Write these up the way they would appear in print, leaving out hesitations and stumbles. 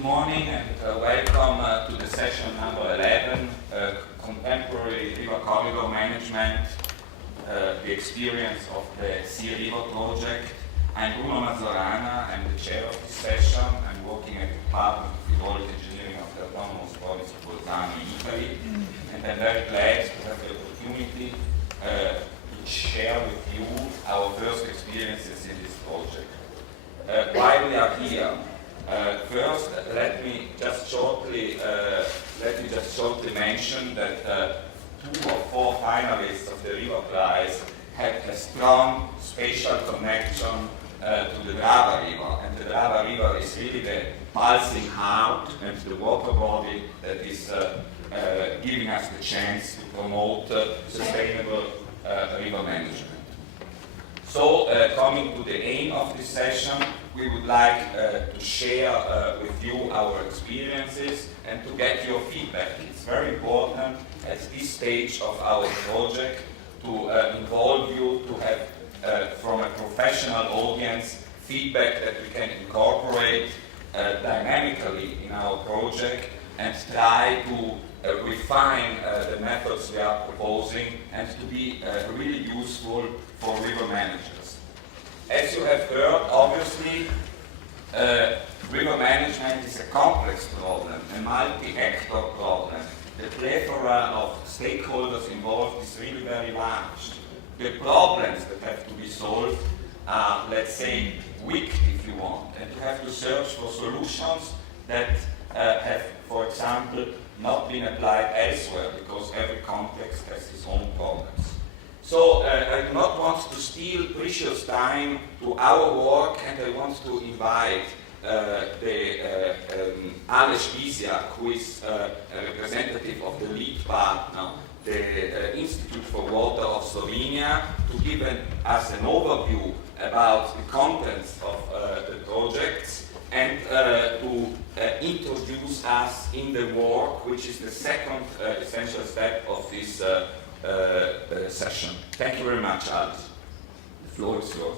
Good morning and welcome to the session number 11, Contemporary River Corridor Management, the experience of the Sea River project. I'm Bruno Mazzorana, I'm the chair of this session. I'm working at the Department of Hydraulic Engineering of the Autonomous Province of Bolzano in Italy, and I'm very glad to have the opportunity to share with you our first experiences in this project. Why we are here? First, let me just shortly mention that 2 or 4 finalists of the River Prize had a strong spatial connection to the Drava River, and the Drava River is really the pulsing heart and the water body that is giving us the chance to promote sustainable river management. So, coming to the aim of this session, we would like to share with you our experiences and to get your feedback. It's very important at this stage of our project to involve you, to have from a professional audience feedback that we can incorporate dynamically in our project and try to refine the methods we are proposing and to be really useful for river managers. As you have heard, obviously, river management is a complex problem, a multi-actor problem. The plethora of stakeholders involved is really very large. The problems that have to be solved are, let's say, wicked if you want, and you have to search for solutions that have, for example, not been applied elsewhere, because every context has its own problems. So I do not want to steal precious time to our work, and I want to invite Bizjak, who is a representative of the lead partner, the Institute for Water of Slovenia, to give us an overview about the contents of the projects and to introduce us in the work, which is the second essential step of this session. Thank you very much, Alice. The floor is yours.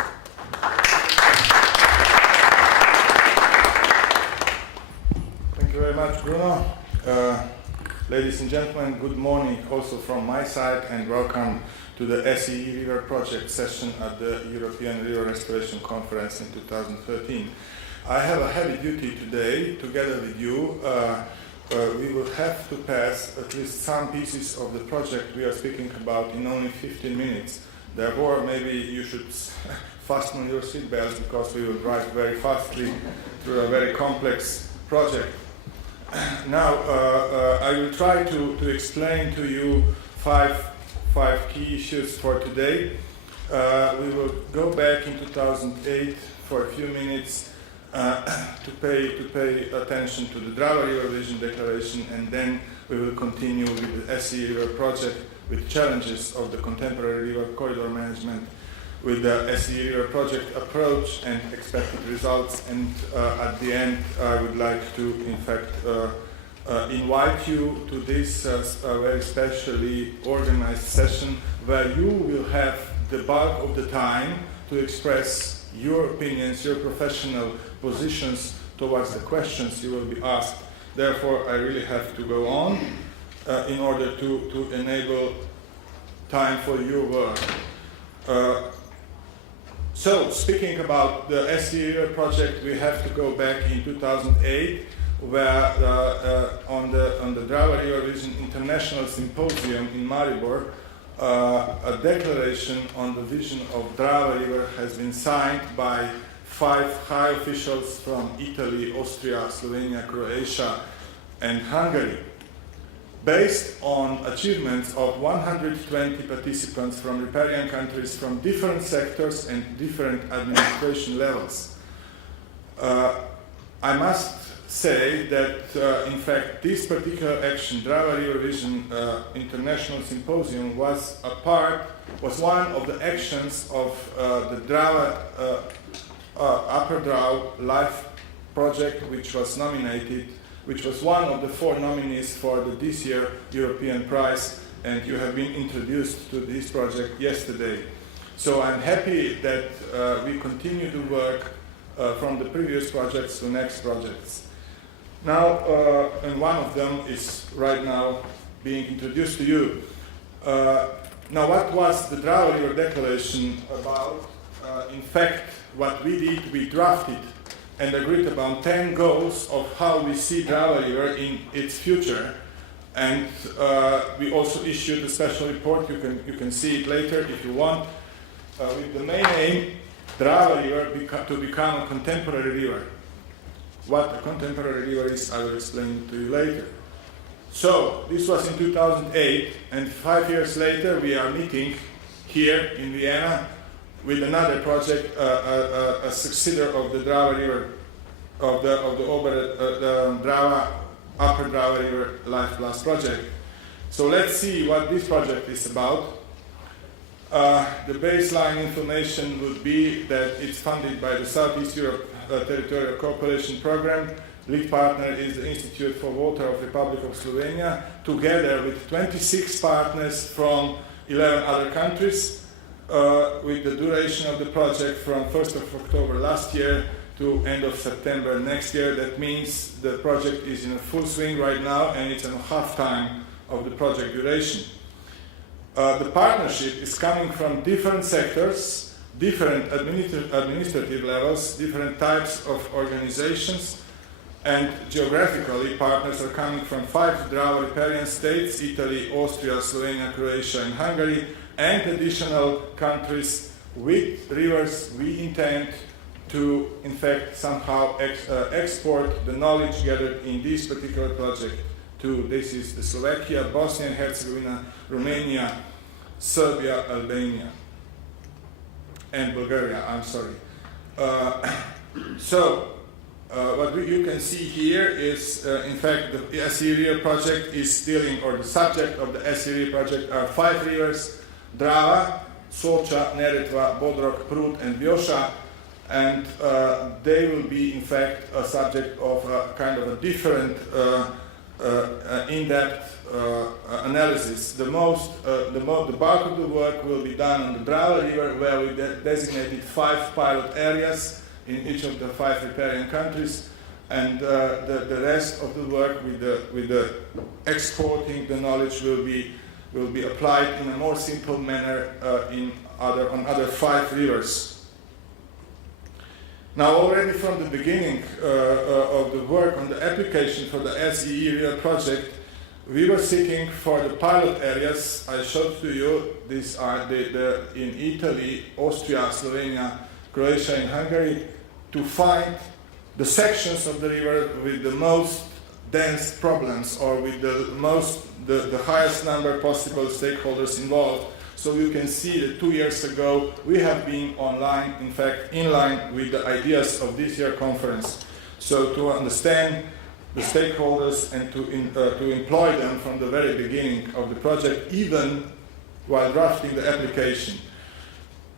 Thank you very much, Bruno. Ladies and gentlemen, good morning also from my side, and welcome to the SEE River Project session at the European River Restoration Conference in 2013. I have a heavy duty today. Together with you, we will have to pass at least some pieces of the project we are speaking about in only 15 minutes. Therefore, maybe you should fasten your seatbelts, because we will drive very fastly through a very complex project. Now, I will try to explain to you five key issues for today. We will go back in 2008 for a few minutes to pay attention to the Drava River Vision Declaration, and then we will continue with the SEE River Project, with challenges of the contemporary river corridor management, with the SEE River Project approach and expected results. And at the end, I would like to, in fact, invite you to this very specially organized session, where you will have the bulk of the time to express your opinions, your professional positions towards the questions you will be asked. Therefore, I really have to go on in order to enable time for your work. So, speaking about the SEE project, we have to go back in 2008, where on the Drava River Vision International Symposium in Maribor, a declaration on the vision of Drava River has been signed by 5 high officials from Italy, Austria, Slovenia, Croatia, and Hungary, based on achievements of 120 participants from riparian countries from different sectors and different administration levels. I must say that, in fact, this particular action, Drava River Vision International Symposium, was one of the actions of the Drava Upper Drau Life project, which was one of the 4 nominees for this year European Prize, and you have been introduced to this project yesterday. So I'm happy that we continue to work from the previous projects to next projects. Now, and one of them is right now being introduced to you. Now, what was the Drava River Declaration about? In fact, what we did, we drafted and agreed upon 10 goals of how we see Drava River in its future. And we also issued a special report. You can see it later if you want, with the main aim, Drava River to become a contemporary river. What a contemporary river is, I will explain to you later. So, this was in 2008, and 5 years later we are meeting here in Vienna with another project, a successor of the Drava River, of the Drava, Upper Drava River Life Plus project. So let's see what this project is about. The baseline information would be that it's funded by the Southeast Europe Territorial Cooperation Program. Lead partner is the Institute for Water of Republic of Slovenia, together with 26 partners from 11 other countries, with the duration of the project from 1st of October last year to end of September next year. That means the project is in a full swing right now, and it's in half time of the project duration. The partnership is coming from different sectors, different administrative levels, different types of organizations, and geographically partners are coming from 5 Drava riparian states: Italy, Austria, Slovenia, Croatia, and Hungary, and additional countries with rivers. We intend to, in fact, somehow export the knowledge gathered in this particular project to, this is the Slovakia, Bosnia and Herzegovina, Romania, Serbia, Albania, and Bulgaria, I'm sorry. What you can see here is, in fact, the SE project is dealing, or the subject of the SE project are 5 rivers: Drava, Soča, Neretva, Bodrog, Prut, and Vjosa, and they will be, in fact, a subject of a kind of a different in-depth analysis. The bulk of the work will be done on the Drava River, where we designated 5 pilot areas in each of the 5 riparian countries, and the rest of the work with the exporting the knowledge will be applied in a more simple manner on other 5 rivers. Now, already from the beginning of the work on the application for the SEE River project, we were seeking for the pilot areas. I showed to you, these are in Italy, Austria, Slovenia, Croatia, and Hungary, to find the sections of the river with the most dense problems, or with the highest number possible stakeholders involved. So you can see that 2 years ago we have been online, in fact, in line with the ideas of this year's conference. So to understand the stakeholders and to employ them from the very beginning of the project, even while drafting the application.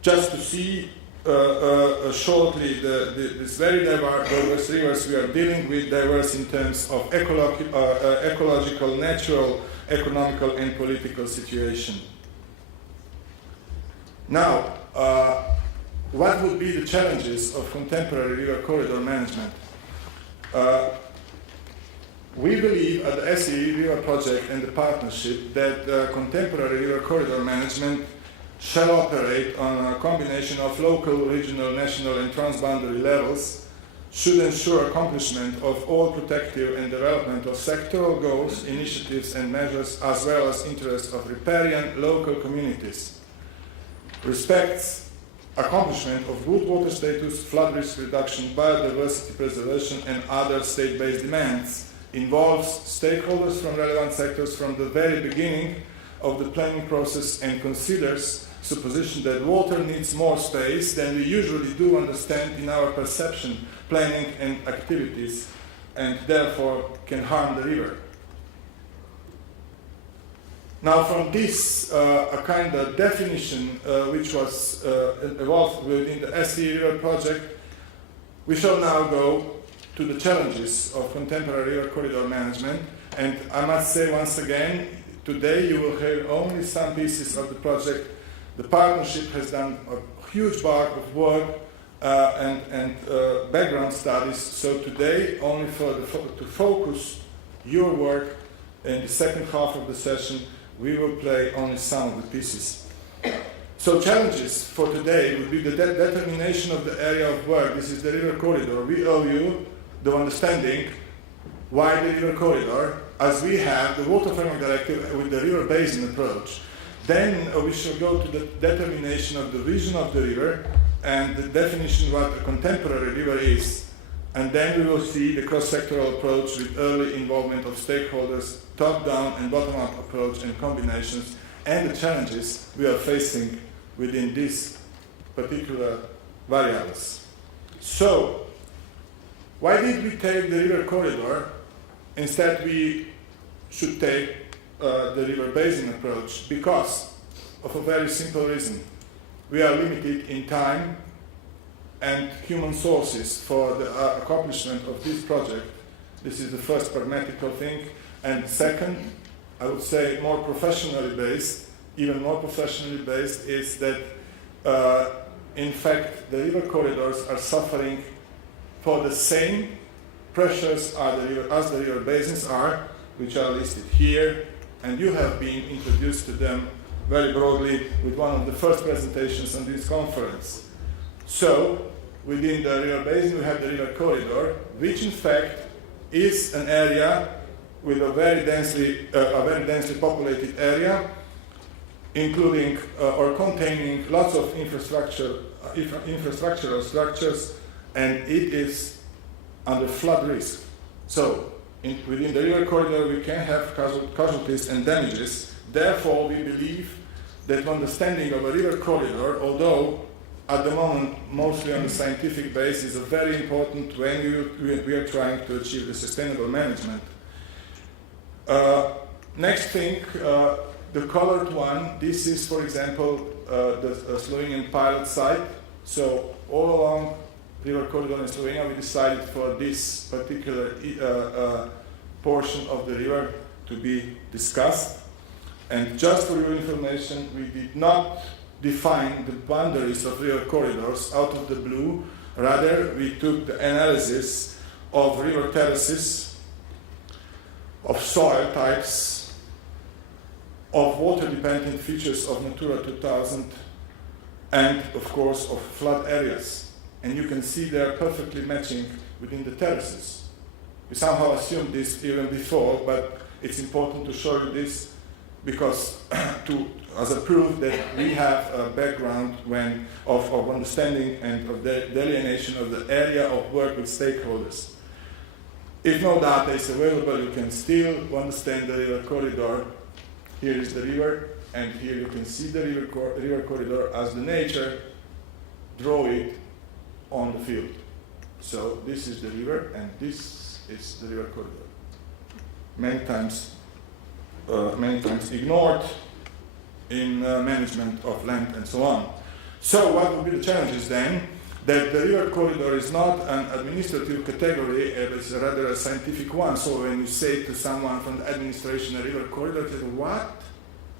Just to see shortly this very diverse rivers we are dealing with, diverse in terms of ecological, natural, economical, and political situation. Now, what would be the challenges of contemporary river corridor management? We believe at the SE River project and the partnership that contemporary river corridor management shall operate on a combination of local, regional, national, and transboundary levels, should ensure accomplishment of all protective and development of sectoral goals, initiatives, and measures, as well as interests of riparian local communities, respects accomplishment of good water status, flood risk reduction, biodiversity preservation, and other state-based demands, involves stakeholders from relevant sectors from the very beginning of the planning process, and considers supposition that water needs more space than we usually do understand in our perception, planning, and activities, and therefore can harm the river. Now, from this a kind of definition which was evolved within the SE River project, we shall now go to the challenges of contemporary river corridor management. And I must say once again, today you will hear only some pieces of the project. The partnership has done a huge bulk of work and background studies. So today, only to focus your work in the second half of the session, we will play only some of the pieces. So challenges for today would be the determination of the area of work. This is the river corridor. We owe you the understanding why the river corridor, as we have the water framework directive with the river basin approach. Then we shall go to the determination of the region of the river and the definition of what a contemporary river is. And then we will see the cross-sectoral approach with early involvement of stakeholders, top-down and bottom-up approach and combinations, and the challenges we are facing within these particular variables. So, why did we take the river corridor? Instead, we should take the river basin approach because of a very simple reason. We are limited in time and human sources for the accomplishment of this project. This is the first pragmatical thing. And second, I would say more professionally based, even more professionally based, is that in fact the river corridors are suffering for the same pressures as the river basins are, which are listed here, and you have been introduced to them very broadly with one of the first presentations on this conference. So, within the river basin we have the river corridor, which in fact is an area with a very densely populated area, including or containing lots of infrastructural structures, and it is under flood risk. So, within the river corridor we can have casualties and damages. Therefore, we believe that understanding of a river corridor, although at the moment mostly on the scientific basis, is very important when we are trying to achieve the sustainable management. Next thing, the colored one, this is, for example, the Slovenian pilot site. So all along river corridor in Slovenia, we decided for this particular portion of the river to be discussed. And just for your information, we did not define the boundaries of river corridors out of the blue. Rather, we took the analysis of river terraces, of soil types, of water-dependent features of Natura 2000, and of course of flood areas. And you can see they are perfectly matching within the terraces. We somehow assumed this even before, but it's important to show you this because as a proof that we have a background of understanding and of the delineation of the area of work with stakeholders. If no data is available, you can still understand the river corridor. Here is the river, and here you can see the river corridor as the nature draw it on the field. So this is the river, and this is the river corridor. Many times ignored in management of land and so on. So what would be the challenges then? That the river corridor is not an administrative category, it is rather a scientific one. So when you say to someone from the administration a river corridor, they say, what?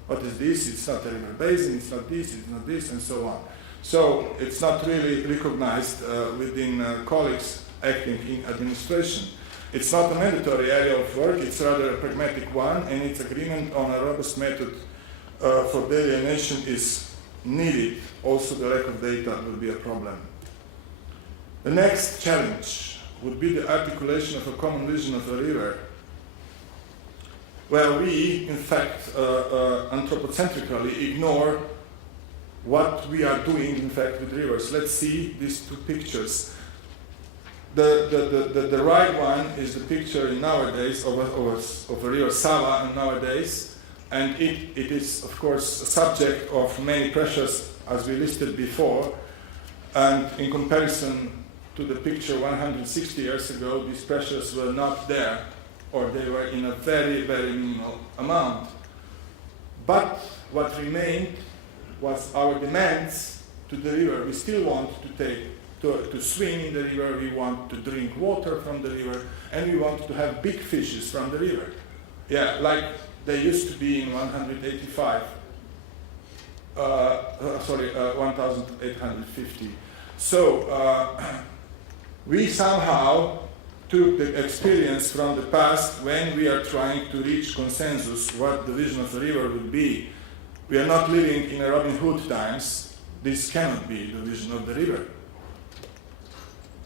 What is this? It's not a river basin, it's not this, and so on. So it's not really recognized within colleagues acting in administration. It's not a mandatory area of work, it's rather a pragmatic one, and its agreement on a robust method for delineation is needed. Also, the lack of data will be a problem. The next challenge would be the articulation of a common vision of a river, where we, in fact, anthropocentrically ignore what we are doing, in fact, with rivers. Let's see these two pictures. The right one is the picture in nowadays of a river Sava nowadays, and it is, of course, a subject of many pressures, as we listed before, and in comparison to the picture 160 years ago, these pressures were not there, or they were in a very, very minimal amount. But what remained was our demands to the river. We still want to swim in the river, we want to drink water from the river, and we want to have big fishes from the river. Yeah, like they used to be in 1850. So we somehow took the experience from the past when we are trying to reach consensus what the vision of the river would be. We are not living in a Robin Hood times. This cannot be the vision of the river.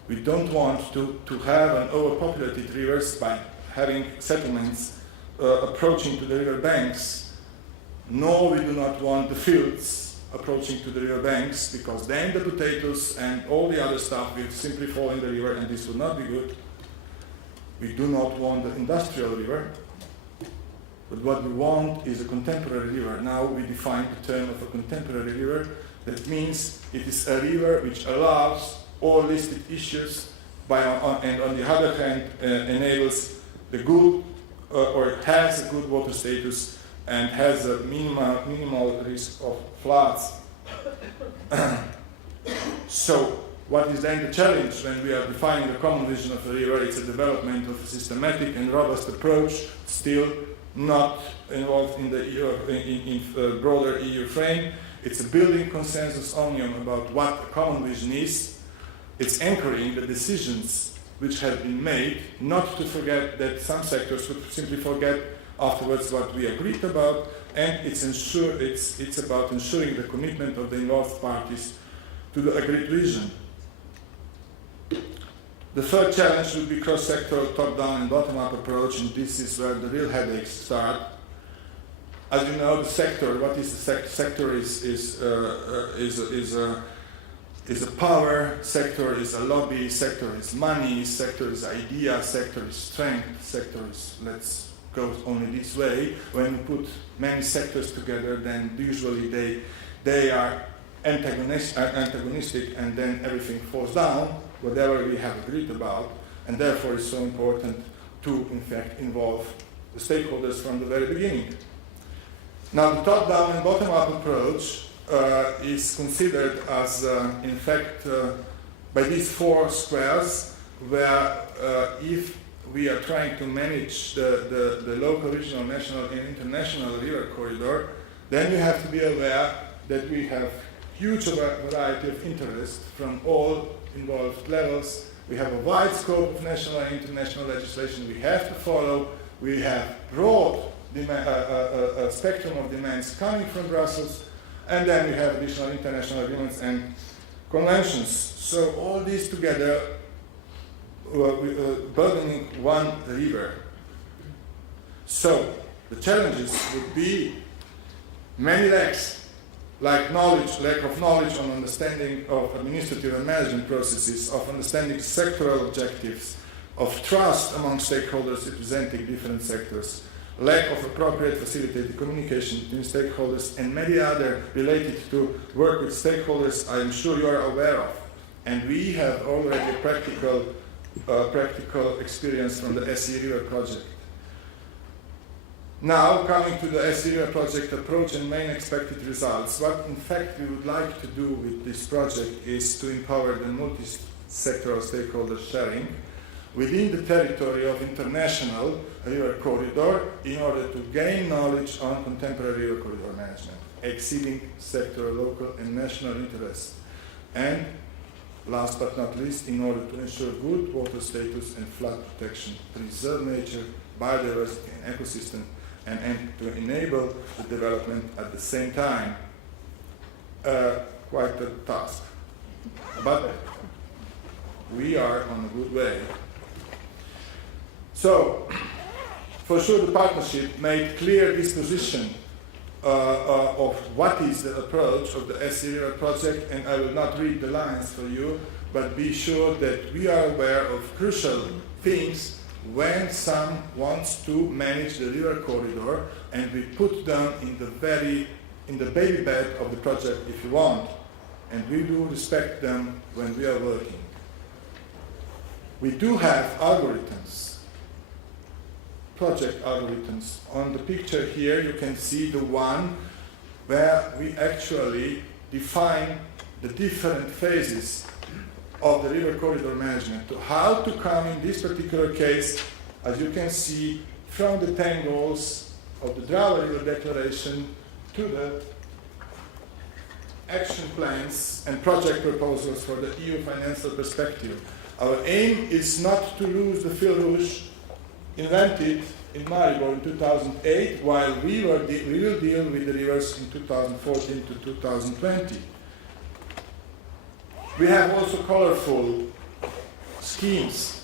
We don't want to have an overpopulated rivers by having settlements approaching to the river banks. No, we do not want the fields approaching to the river banks, because then the potatoes and all the other stuff will simply fall in the river, and this would not be good. We do not want the industrial river, but what we want is a contemporary river. Now we define the term of a contemporary river. That means it is a river which allows all listed issues and on the other hand enables the good or has a good water status and has a minimal risk of floods. So what is then the challenge when we are defining the common vision of the river? It's a development of a systematic and robust approach, still not involved in the broader EU frame. It's a building consensus omnium about what a common vision is. It's anchoring the decisions which have been made, not to forget that some sectors would simply forget afterwards what we agreed about, and it's about ensuring the commitment of the involved parties to the agreed vision. The third challenge would be cross-sectoral top-down and bottom-up approach, and this is where the real headaches start. As you know, the sector, what is the sector is a power, sector is a lobby, sector is money, sector is idea, sector is strength, sector is let's go only this way. When you put many sectors together, then usually they are antagonistic, and then everything falls down, whatever we have agreed about, and therefore it's so important to, in fact, involve the stakeholders from the very beginning. Now, the top-down and bottom-up approach is considered as, in fact, by these four squares, where if we are trying to manage the local, regional, national, and international river corridor, then we have to be aware that we have huge variety of interests from all involved levels. We have a wide scope of national and international legislation we have to follow. We have broad a spectrum of demands coming from Brussels, and then we have additional international agreements and conventions. So all these together burdening one river. So the challenges would be many lacks, like knowledge, lack of knowledge on understanding of administrative and management processes, of understanding sectoral objectives, of trust among stakeholders representing different sectors, lack of appropriate facilitated communication between stakeholders, and many other related to work with stakeholders I am sure you are aware of. And we have already practical experience from the SE River project. Now, coming to the SE River project approach and main expected results, what in fact we would like to do with this project is to empower the multi-sectoral stakeholder sharing within the territory of international river corridor in order to gain knowledge on contemporary river corridor management, exceeding sectoral, local, and national interests. And last but not least, in order to ensure good water status and flood protection, preserve nature, biodiversity, and ecosystem, and to enable the development at the same time. Quite a task. But we are on a good way. So, for sure the partnership made clear disposition of what is the approach of the SE River project, and I will not read the lines for you, but be sure that we are aware of crucial things when some wants to manage the river corridor, and we put them in the baby bed of the project if you want, and we do respect them when we are working. We do have algorithms, project algorithms. On the picture here you can see the one where we actually define the different phases of the river corridor management, to how to come in this particular case, as you can see, from the 10 goals of the Drava River Declaration to the action plans and project proposals for the EU financial perspective. Our aim is not to lose the fil rouge invented in Maribor in 2008, while we will deal with the rivers in 2014 to 2020. We have also colorful schemes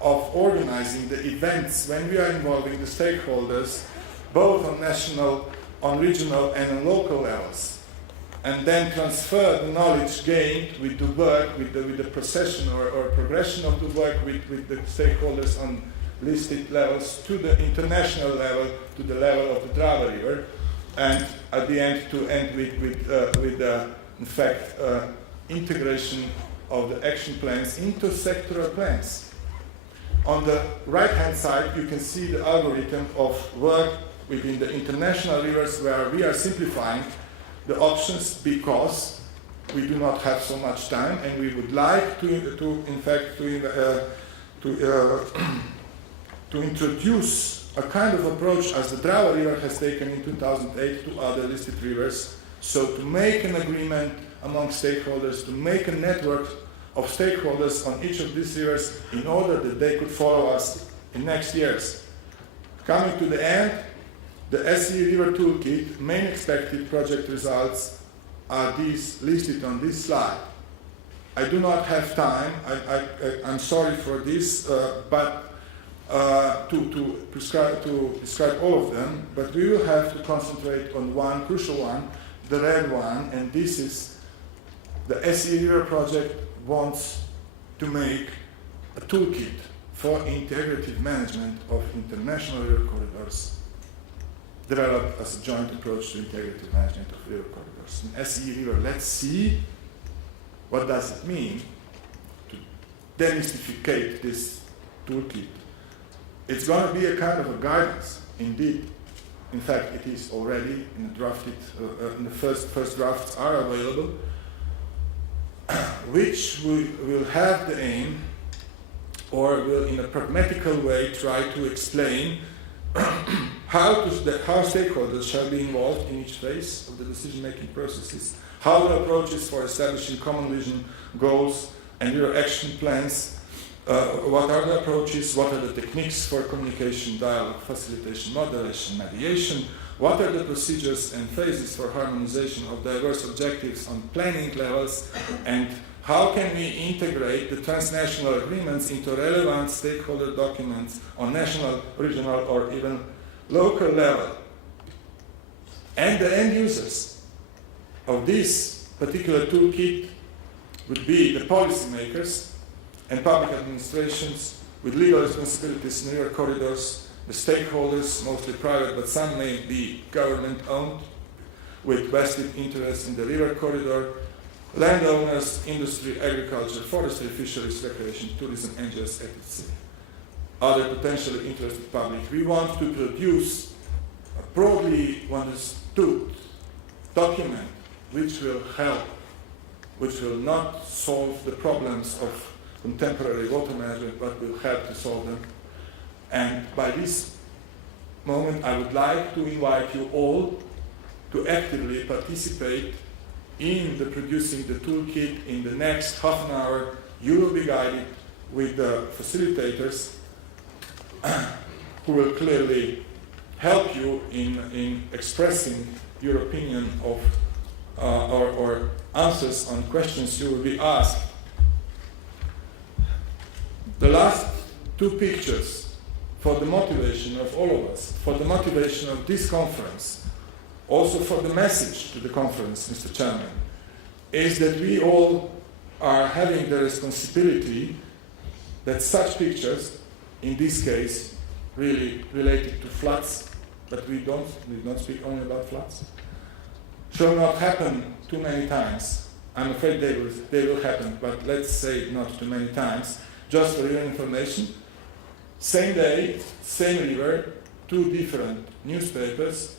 of organizing the events when we are involving the stakeholders, both on national, on regional, and on local levels, and then transfer the knowledge gained with the work, with the procession or progression of the work with the stakeholders on listed levels to the international level, to the level of the Drava River, and at the end to end with in fact, integration of the action plans into sectoral plans. On the right-hand side, you can see the algorithm of work within the international rivers, where we are simplifying the options because we do not have so much time, and we would like to introduce a kind of approach as the Drava River has taken in 2008 to other listed rivers. So to make an agreement among stakeholders, to make a network of stakeholders on each of these rivers in order that they could follow us in next years. Coming to the end, the SE River Toolkit main expected project results are these listed on this slide. I do not have time, I'm sorry for this, but to describe all of them, but we will have to concentrate on one crucial one, the red one, and this is the SE River project wants to make a toolkit for integrative management of international river corridors, developed as a joint approach to integrative management of river corridors. In SE River, let's see what does it mean to demystify this toolkit. It's going to be a kind of a guidance, indeed. In fact, it is already in the drafted, in the first drafts are available, which will have the aim, or will in a pragmatical way try to explain how stakeholders shall be involved in each phase of the decision-making processes, how the approaches for establishing common vision, goals, and your action plans, what are the approaches, what are the techniques for communication, dialogue, facilitation, moderation, mediation, what are the procedures and phases for harmonization of diverse objectives on planning levels, and how can we integrate the transnational agreements into relevant stakeholder documents on national, regional, or even local level. And the end users of this particular toolkit would be the policymakers and public administrations with legal responsibilities in river corridors, the stakeholders, mostly private, but some may be government-owned, with vested interests in the river corridor, landowners, industry, agriculture, forestry, fisheries, recreation, tourism, NGOs, etc. Other potentially interested public. We want to produce a broadly understood document which will help, which will not solve the problems of contemporary water management, but will help to solve them. And by this moment, I would like to invite you all to actively participate in the producing the toolkit. In the next half an hour, you will be guided with the facilitators who will clearly help you in expressing your opinion of or answers on questions you will be asked. The last two pictures for the motivation of all of us, for the motivation of this conference, also for the message to the conference, Mr. Chairman, is that we all are having the responsibility that such pictures, in this case, really related to floods, but we don't speak only about floods, shall not happen too many times. I'm afraid they will happen, but let's say not too many times. Just for your information, same day, same river, two different newspapers,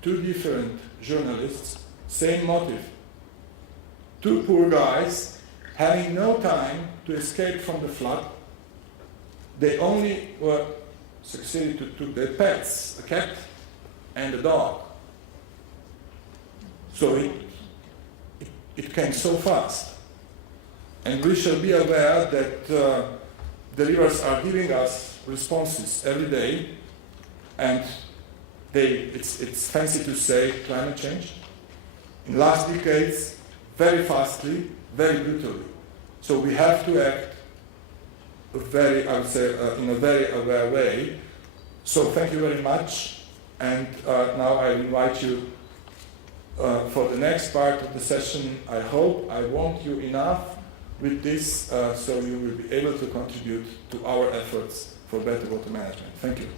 two different journalists, same motive. Two poor guys having no time to escape from the flood. They only were succeeded to took their pets, a cat and a dog. So it came so fast. And we shall be aware that the rivers are giving us responses every day, and it's fancy to say climate change. In last decades, very fastly, very brutally. So we have to act in a very aware way. So thank you very much. And now I invite you for the next part of the session. I hope I warmed you enough with this so you will be able to contribute to our efforts for better water management. Thank you.